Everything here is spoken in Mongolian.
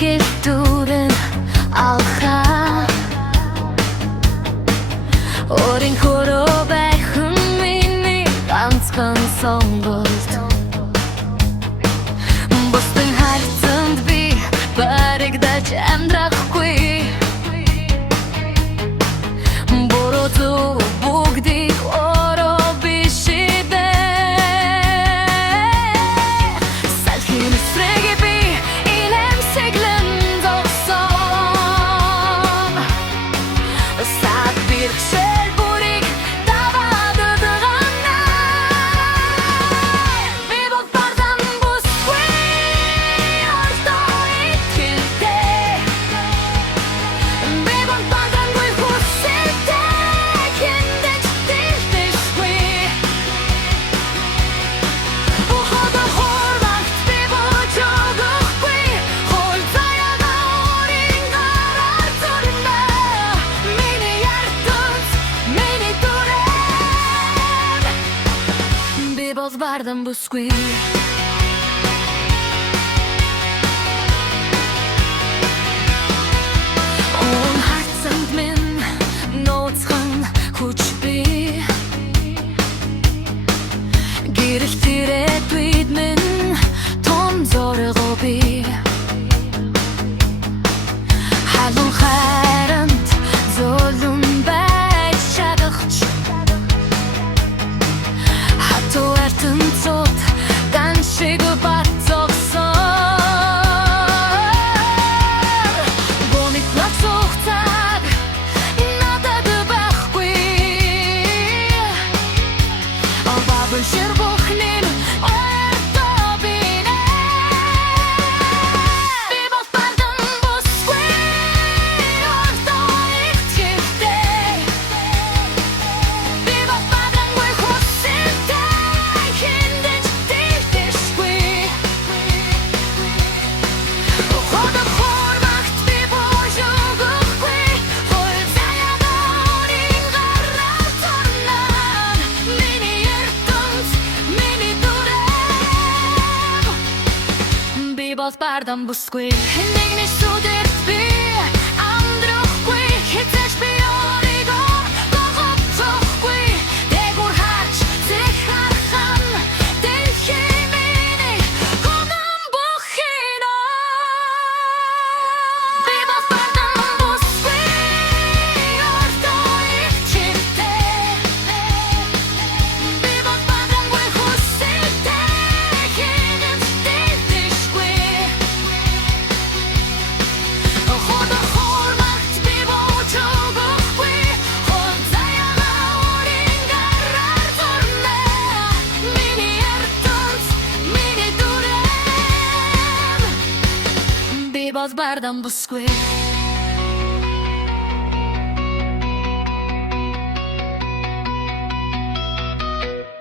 хэлтүүрэн алхаа Орин хороо байхын миний ганцхан сонголт Бусдын хайрцанд би баригдаж амьдрахгүй Буруу зөв бүгдийг ороо бишидэ Салхин эсрэгээ би инэмсэглэн зогсон Саад бэрхшээл бүрийг даваад дагана Би бол бардам бүсгүй Ордоо итгэлтэй Би бол бардамгүй хүсэлтэй Хиндэж дэлдэшгүй Ухада хормагт би бууж өгөхгүй Хол заяага орин гараар зурна Миний ертөнц, миний дүрэм Би бол бардам бүсгүй Он хайрцанд минь нууцхан хүч би Гэрэл тэрээд үед минь том зоргоо би Халуун хайранд зөөлөн байж чадахч Хатуу ертөнцөд ганшиг бат зогсон Гонит лацох цаг надад байхгүй Обабын шир бухним ойртоо бинэ Би бол бардам бүсгүй Ордоо итгэлтэй Би бол бардамгүй хүсэлтэй Хиндэж дэлдэшгүй Ухада хормагт би бууж өгөхгүй Хол заяага орин гараар зурна Миний ертөнц, миний дүрэм Би бол бардам бүсгүй Нэгний сүдэрт би амьдрахгүй Хэзээч би өөрийгөө гогоп зохгүй Дээгүүр харж зэрэг хархан Дэлхий миний гонон бухина Би бол бардам бүсгүй Ордоо итгэлтэй Би бол бардамгүй хүсэлтэй Хинэж дэлдэшгүй Ухада хормагт би бууж өгөхгүй Хол заяага орин гараар зурна Миний ертөнц, миний дүрэм Би бол бардам бүсгүй